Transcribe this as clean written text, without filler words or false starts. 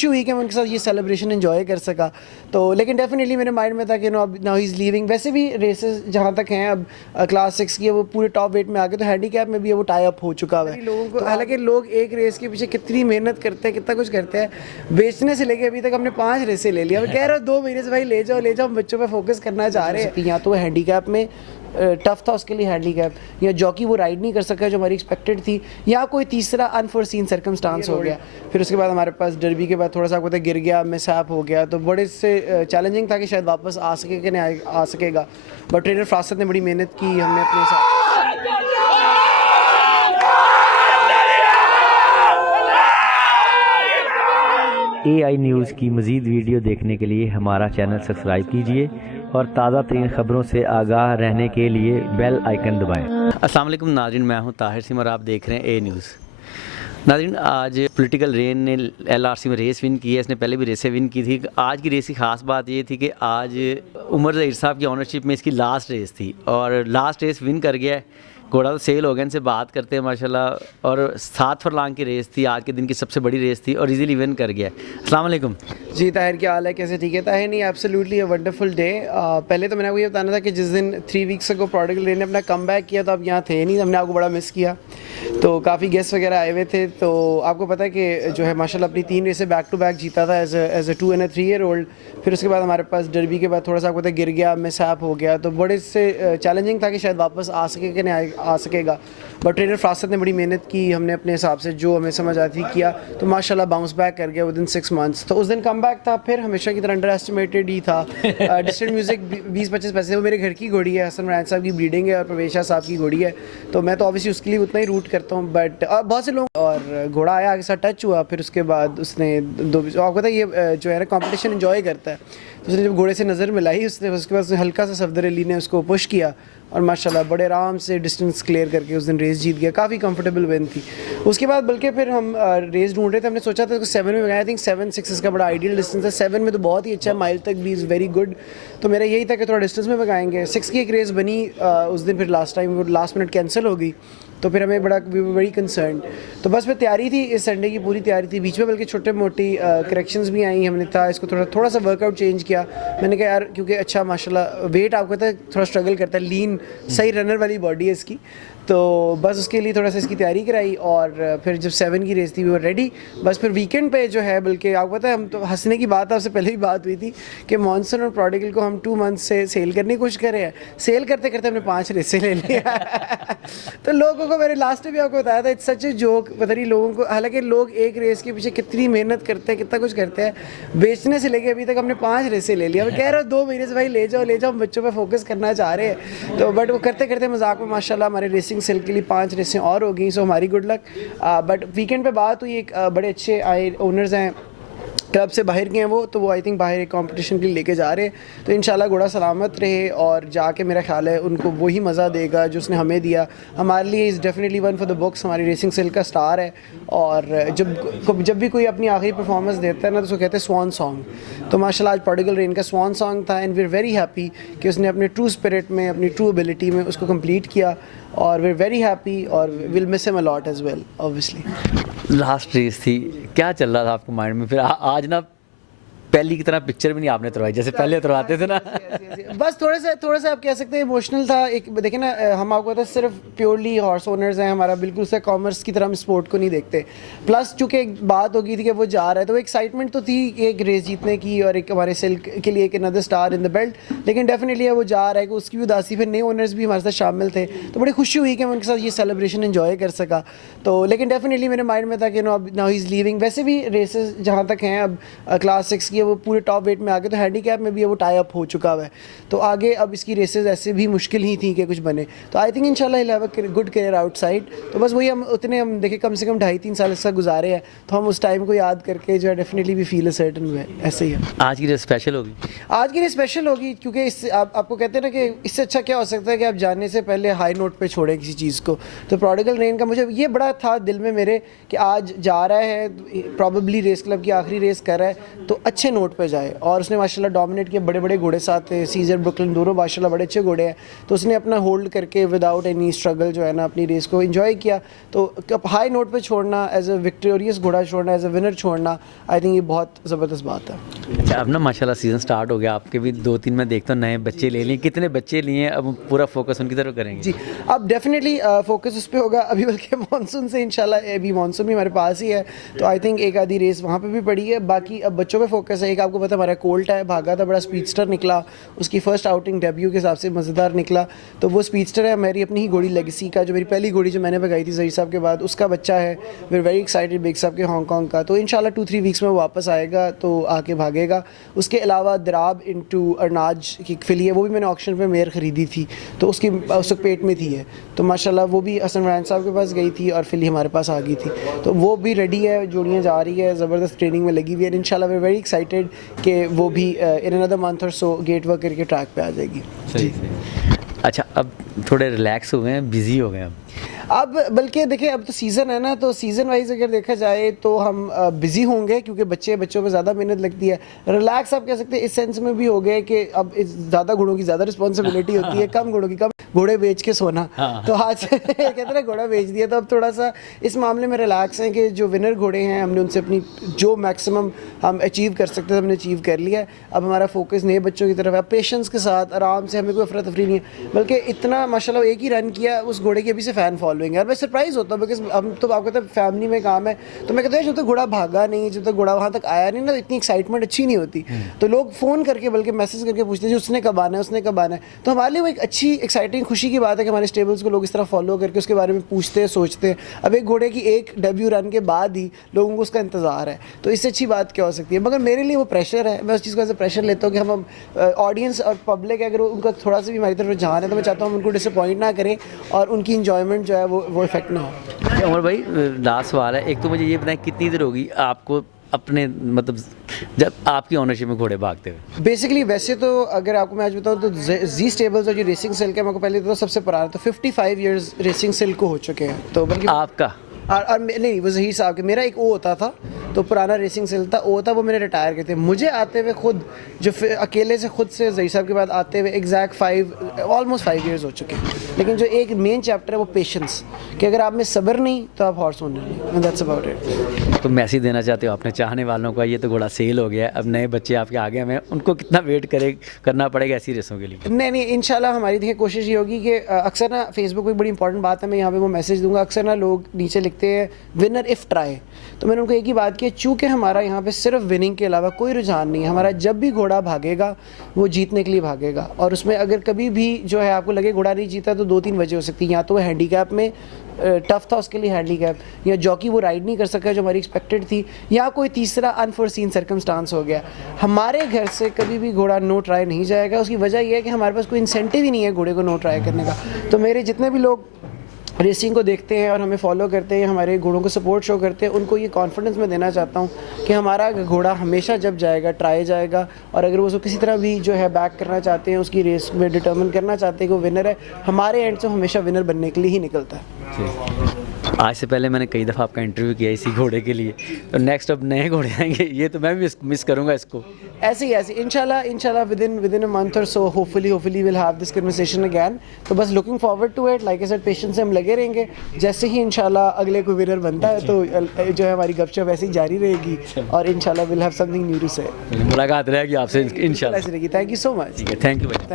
खुशी हुई कि मैं उनके साथ ये सेलिब्रेशन एंजॉय कर सका। तो लेकिन डेफिनेटली मेरे माइंड में था कि नो अब नाउ ही इज़ लीविंग। वैसे भी रेसेस जहाँ तक हैं अब क्लास 6 की वो पूरे टॉप 8 में आ गए, तो हैंडीकैप में भी वो टाई अप हो चुका है लोगों को। हालांकि लोग एक रेस के पीछे कितनी मेहनत करते हैं, कितना कुछ करते हैं, बेचने से लेके अभी तक हमने 5 रेसें ले लिया। मैं कह रहा हूँ 2 महीने से भाई ले जाओ हम बच्चों पर फोकस करना चाह रहे हैं। या तो हैंडीकैप में टफ था उसके लिए हैंडीकैप, या जॉकी वो राइड नहीं कर सका जो हमारी एक्सपेक्टेड थी, या कोई तीसरा अनफोर्सीन सर्कमस्टांस हो गया। फिर उसके बाद हमारे पास डर्बी के बाद थोड़ा सा आपको गिर गया, मिसहैप हो गया, तो बड़े से चैलेंजिंग था कि शायद वापस आ सके कि नहीं आ सकेगा। बट ट्रेनर फासद ने बड़ी मेहनत की, हमने अपने साथ AI न्यूज़ की मज़ीद वीडियो देखने के लिए हमारा चैनल सब्सक्राइब कीजिए और ताज़ा तरीन ख़बरों से आगाह रहने के लिए बेल आइकन दबाएं। अस्सलाम वालेकुम नाज़रीन, मैं हूं ताहिर सिम और आप देख रहे हैं ए न्यूज़। नाज़रीन, आज पॉलिटिकल रेन ने LRC में रेस विन की है। इसने पहले भी रेसें विन की थी। आज की रेस की ख़ास बात ये थी कि आज उमर ज़हीर साहब की ऑनरशिप में इसकी लास्ट रेस थी और लास्ट रेस विन कर गया है। घोड़ा तो सेल हो गया। इनसे बात करते हैं माशाल्लाह। और 7 फरलांग की रेस थी, आज के दिन की सबसे बड़ी रेस थी और इजीली विन कर गया है। अस्सलाम वालेकुम जी ताहिर, क्या हाल है, कैसे? ठीक है ताहिर। नहीं, एब्सोल्युटली अ वंडरफुल डे। पहले तो मैंने आपको ये बताना था कि जिस दिन 3 वीक्स को प्रोडिगल रेन ने अपना कम बैक किया तो आप यहाँ थे नहीं, हमने आपको बड़ा मिस किया। तो काफ़ी गेस्ट वगैरह आए हुए थे। तो आपको पता है कि जो है माशाल्लाह अपनी 3 रेसें बैक टू बैक जीता था as a 2 and a 3 year old। फिर उसके बाद हमारे पास डर्बी के बाद थोड़ा सा आपको पता है गिर गया, मिसहैप हो गया, तो बड़े से चैलेंजिंग था कि शायद वापस आ सके कि नहीं आ सकेगा। बट ट्रेनर फासद ने बड़ी मेहनत की, हमने अपने हिसाब से जो हमें समझ आती किया, तो माशाल्लाह बाउंस बैक कर गया विदिन 6 months। तो उस दिन कम बैक था, फिर हमेशा की तरह अंडर एस्टिमेटेड ही था। डिस्टेंट म्यूज़िक 20-25 पैसे, वो मेरे घर की घोड़ी है, हसन रैन साहब की ब्रीडिंग है और प्रवेशा साहब की घोड़ी है, तो मैं तो ऑब्वियसली उसके लिए उतना ही रूट करता हूँ। बट बहुत से लोग, और घोड़ा आया आगे साथ टच हुआ, फिर उसके बाद उसने आपको पता है ये जो है ना कॉम्पिटिशन इन्जॉय करता है, तो उसने जब घोड़े से नज़र मिलाई उसने, उसके बाद उसने हल्का सा सफदर अली ने उसको पुश किया और माशाल्लाह बड़े आराम से डिस्टेंस क्लियर करके उस दिन रेस जीत गया। काफ़ी कंफर्टेबल विन थी। उसके बाद बल्कि फिर हम रेस ढूंढ रहे थे, हमने सोचा था उसको 7 में लगाया। आई थिंक 7-6 इसका बड़ा आइडियल डिस्टेंस है। 7 में तो बहुत ही अच्छा है, माइल तक भी इज़ वेरी गुड। तो मेरा यही था कि थोड़ा डिस्टेंस में लगाएंगे। 6 की एक रेस बनी उस दिन, फिर लास्ट टाइम वो लास्ट मिनट कैंसिल हो गई, तो फिर हमें बड़ी कंसर्न। तो बस फिर तैयारी थी, इस संडे की पूरी तैयारी थी। बीच में बल्कि छोटे मोटी करेक्शंस भी आई। हमने था इसको थोड़ा सा वर्कआउट चेंज किया। मैंने कहा यार क्योंकि अच्छा माशाल्लाह वेट आपको पता है थोड़ा स्ट्रगल करता है, लीन सही रनर वाली बॉडी है इसकी, तो बस उसके लिए थोड़ा सा इसकी तैयारी कराई। और फिर जब 7 की रेस थी वो रेडी। बस फिर वीकेंड पे जो है, बल्कि आपको पता है हम तो हंसने की बात आपसे पहले भी बात हुई थी कि मॉनसून और प्रोडिगल को हम 2 months से सेल करने की कोशिश कर रहे हैं। सेल करते करते हमने 5 रेसें ले लिया। तो लोगों को मैंने लास्ट में भी आपको बताया था, इट्स सच ए जोक। पता नहीं लोगों को, हालांकि लोग एक रेस के पीछे कितनी मेहनत करते हैं, कितना कुछ करते हैं, बेचने से लेके अभी तक हमने 5 रेसें ले लिया। मैं कह रहा हूँ 2 महीने से भाई ले जाओ हम बच्चों पर फोकस करना चाह रहे हैं। तो बट वो करते करते मजाक में माशाल्लाह हमारे रेसिंग सेल के लिए 5 रेसें और हो गई। सो हमारी गुड लक। बट वीकेंड पे बात हुई, एक बड़े अच्छे आए ओनर्स हैं, क्लब से बाहर के हैं वो, तो वो आई थिंक बाहर एक कंपटीशन के लिए लेके जा रहे हैं। तो इंशाल्लाह घोड़ा सलामत रहे और जाके मेरा ख्याल है उनको वही मज़ा देगा जो उसने हमें दिया। हमारे लिए is definitely one for the books. हमारी रेसिंग सेल का स्टार है और जब भी कोई अपनी आखिरी परफॉर्मेंस देता है ना तो उसको कहते हैं स्वान सॉन्ग। तो माशाल्लाह आज प्रोडिगल रेन का स्वान सॉन्ग था and we are very happy कि उसने अपने ट्रू स्पिरिट में, अपनी ट्रू एबिलिटी में उसको कंप्लीट किया और वी आर वेरी हैप्पी और will miss him a lot as well obviously. Last race थी, क्या चल रहा था आपको माइंड में? फिर आज ना पहली की तरह पिक्चर भी नहीं आपने उतरवाई जैसे पहले उतरवाते थे ना। बस थोड़ा सा आप कह सकते हैं इमोशनल था। एक देखिए ना, हम आपको पता है सिर्फ प्योरली हॉर्स ओनर्स हैं हमारा, बिल्कुल से कॉमर्स की तरह हम स्पोर्ट को नहीं देखते। प्लस चूँकि एक बात हो गई थी कि वो जा रहा है, तो एक्साइटमेंट तो थी एक रेस जीतने की और एक हमारे सेल के लिए एक another star in the belt. लेकिन डेफिनेटली है वो जा रहा है कि उसकी भी उदासी, फिर नए ओनर्स भी हमारे साथ शामिल थे, तो बड़ी खुशी हुई कि मैं उनके साथ ये सेलिब्रेशन एंजॉय कर सका। तो लेकिन डेफिनेटली मेरे माइंड में था कि नो अब नाउ ही इज़ लीविंग। वैसे भी रेसेस जहाँ तक हैं अब क्लास 6 की वो पूरे टॉप 8 में आ गए, तो हैंडीकैप में भी वो टाई अप हो चुका है। तो आगे अब इसकी रेसेस ऐसे भी मुश्किल ही थी कि कुछ बने। तो आई थिंक इंशाल्लाह he'll have a good career outside. तो बस वही हम देखें कम से कम 2.5-3 साल इसका गुजारे हैं, तो हम उस टाइम को याद करके जो है डेफिनेटली भी फील अ सर्टेन वे। ऐसे ही है। आज की रेस स्पेशल होगी। आज की रेस स्पेशल होगी क्योंकि इससे आपको कहते हैं ना कि इससे अच्छा क्या हो सकता है कि आप जाने से पहले हाई नोट पे छोड़ें किसी चीज़ को। तो प्रोडिगल रेन का मुझे ये बड़ा था दिल में मेरे कि आज जा रहा है, प्रॉबेबली रेस क्लब की आखिरी रेस कर रहा है, तो अच्छे अच्छे नोट पे जाए। और उसने माशाल्लाह डोमिनेट किया, बड़े बड़े घोड़े साथ थे, सीजर ब्रुकलिन दोनों माशाल्लाह बड़े अच्छे घोड़े हैं, तो उसने अपना होल्ड करके विदाउट एनी स्ट्रगल जो है ना अपनी रेस को एंजॉय किया। तो हाई नोट पे छोड़ना, एज अ विक्टोरियस घोड़ा छोड़ना, एज अ विनर छोड़ना, आई थिंक ये बहुत ज़बरदस्त बात है। अच्छा, अब ना माशाल्लाह सीज़न स्टार्ट हो गया, आपके भी 2-3 मैं देखता हूँ नए बच्चे ले लिए, कितने बच्चे लिए हैं, अब पूरा फोकस उनकी तरफ करेंगे? जी, अब डेफिनेटली फोकस उस पे होगा अभी, बल्कि मानसून से इंशाल्लाह, अभी मानसून भी हमारे पास ही है, तो आई थिंक एक आधी रेस वहाँ पे भी पड़ी है। बाकी अब बच्चों पे फोकस है। एक आपको पता है हमारा कोल्ट है, भागा था, बड़ा स्पीडस्टर निकला, उसकी फर्स्ट आउटिंग डेब्यू के हिसाब से मज़ेदार निकला, तो वो स्पीडस्टर है मेरी अपनी ही घोड़ी लेगेसी का, जो मेरी पहली घोड़ी जो मैंने भगाई थी ज़हीर साहब के बाद, उसका बच्चा है। We are very excited Beg sahab के हांगकॉन्ग का, तो इंशाल्लाह 2-3 वीक्स में वो वापस आएगा, तो आके भागेगा। उसके अलावा दराब इनटू अरनाज की फिली है, वो भी मैंने ऑक्शन पे मेयर ख़रीदी थी, तो उसकी उस वक्त पेट में थी है, तो माशाल्लाह वो भी हसन रैन साहब के पास गई थी और फिली हमारे पास आ गई थी, तो वो भी रेडी है, जोड़ियाँ जा रही है, ज़बरदस्त ट्रेनिंग में लगी हुई है। इंशाल्लाह वी आर वेरी एक्साइटेड कि वो भी इन अनदर मंथ और सो गेट वर्क करके ट्रैक पे आ जाएगी। जी। अच्छा, अब थोड़े रिलैक्स हो गए हैं, बिज़ी हो गए हैं अब बल्कि देखिए अब तो सीज़न है ना, तो सीज़न वाइज अगर देखा जाए तो हम बिज़ी होंगे, क्योंकि बच्चों पे ज़्यादा मेहनत लगती है। रिलैक्स आप कह सकते हैं इस सेंस में भी हो गए कि अब ज़्यादा घोड़ों की ज़्यादा रिस्पॉन्सिबिलिटी होती है, कम घोड़ों की कम, घोड़े बेच के सोना। तो आज कहते हैं ना घोड़ा बेच दिया, तो अब थोड़ा सा इस मामले में रिलैक्स हैं कि जो विनर घोड़े हैं हमने उनसे अपनी जो मैक्सिमम हम अचीव कर सकते हैं हमने अचीव कर लिया है। अब हमारा फोकस नए बच्चों की तरफ है, पेशेंस के साथ आराम से, हमें कोई अफरा तफरी नहीं है, बल्कि इतना माशाल्लाह एक ही रन किया उस घोड़े की अभी से फ़ैन फॉलोइंग है। और मैं सरप्राइज़ होता हूँ, बिकॉज हम तो आपको कहते हैं फैमिली में काम है, तो मैं कहता हूँ जब तक घोड़ा भागा नहीं, जब तक घोड़ा वहाँ तक आया नहीं ना, इतनी एक्साइटमेंट अच्छी नहीं होती। तो लोग फ़ोन करके बल्कि मैसेज करके पूछते हैं उसने कब आना है, उसने कब आना है। तो हमारे लिए वो एक अच्छी एक्साइटिंग खुशी की बात है कि हमारे स्टेबल्स को लोग इस तरह फॉलो करके उसके बारे में पूछते हैं, सोचते हैं। अब एक घोड़े की एक डेब्यू रन के बाद ही लोगों को उसका इंतज़ार है, तो इससे अच्छी बात क्या हो सकती है। मगर मेरे लिए वो प्रेशर है, मैं उस चीज़ को ऐसे प्रेशर लेता हूँ कि हम ऑडियंस और पब्लिक अगर उनका थोड़ा सा भी हमारी तरफ रुझान है, तो मैं चाहता हूँ उनको डिसअपॉइंट ना करें और उनकी इंजॉयमेंट जो है वो इफेक्ट ना हो। उमर भाई, लास्ट सवाल है, एक तो मुझे ये बताएं कितनी देर होगी आपको अपने मतलब जब आपकी ओनरशिप में घोड़े भागते हुए? बेसिकली वैसे तो अगर आपको मैं आज बताऊँ तो जी स्टेबल्स और जो रेसिंग सेल के, मैं आपको पहले तो सबसे पुराना तो 55 इयर्स रेसिंग सेल को हो चुके हैं, तो बल्कि आपका और नहीं, वो ज़हीर साहब के, मेरा एक ओ होता था, तो पुराना रेसिंग सेल था, ओ था, वो मैंने रिटायर किए थे। मुझे आते हुए खुद जो अकेले से खुद से ज़हीर साहब के बाद आते हुए एग्जैक्ट ऑलमोस्ट 5 इयर्स हो चुके हैं। लेकिन जो एक मेन चैप्टर है वो पेशेंस, कि अगर आप में सब्र नहीं तो आप हॉर्स ओनर नहीं, एंड दैट्स अबाउट इट। तो मैसेज देना चाहते हो अपने चाहने वालों को, ये तो घोड़ा सेल हो गया है, अब नए बच्चे आपके आगे हमें उनको कितना वेट करना पड़ेगा ऐसी रेसों के लिए? नहीं, इंशाल्लाह हमारी देखिए कोशिश ये होगी कि अक्सर ना फेसबुक पर बड़ी इंपॉर्टेंट बात है, मैं यहाँ पे वो मैसेज दूंगा। अक्सर ना लोग नीचे लिखते हैं विनर इफ़ ट्राई, तो मैंने उनको एक ही बात की, चूँकि हमारा यहाँ पे सिर्फ विनिंग के अलावा कोई रुझान नहीं है, हमारा जब भी घोड़ा भागेगा वो जीतने के लिए भागेगा। और उसमें अगर कभी भी जो है आपको लगे घोड़ा नहीं जीता, तो 2-3 वजह हो सकती है। या तो वो हैंडीकैप में टफ था उसके लिए हैंडीकैप, या जॉकी वो राइड नहीं कर सका जो हमारी एक्सपेक्टेड थी, या कोई तीसरा अनफोर्सीन सर्कमस्टांस हो गया। हमारे घर से कभी भी घोड़ा नो ट्राई नहीं जाएगा। उसकी वजह यह है कि हमारे पास कोई इंसेंटिव ही नहीं है घोड़े को नो ट्राई करने का। तो मेरे जितने भी लोग रेसिंग को देखते हैं और हमें फॉलो करते हैं, हमारे घोड़ों को सपोर्ट शो करते हैं, उनको ये कॉन्फिडेंस मैं देना चाहता हूँ कि हमारा घोड़ा हमेशा जब जाएगा ट्राई जाएगा, और अगर वो उसको किसी तरह भी जो है बैक करना चाहते हैं, उसकी रेस में डिटर्मिन करना चाहते हैं कि वो विनर है, हमारे एंड से हमेशा विनर बनने के लिए ही निकलता है। आज से पहले मैंने कई दफ़ा आपका इंटरव्यू किया इसी घोड़े के लिए, तो नेक्स्ट अब नए घोड़े आएंगे, ये तो मैं भी मिस करूँगा इसको। ऐसे इंशाल्लाह विद इन अ मंथ और so hopefully will have this conversation again. तो बस looking forward to it, like I said patience से हम लगे रहेंगे। जैसे ही इंशाल्लाह अगले कोई विनर बनता है तो जो है हमारी गपशप ऐसे ही जारी रहेगी, और इंशाल्लाह will have something new to say. मुलाकात रहेगी आपसे इंशाल्लाह। ऐसे रहेगी। Thank you so much. ठीक है, थैंक यू भाई।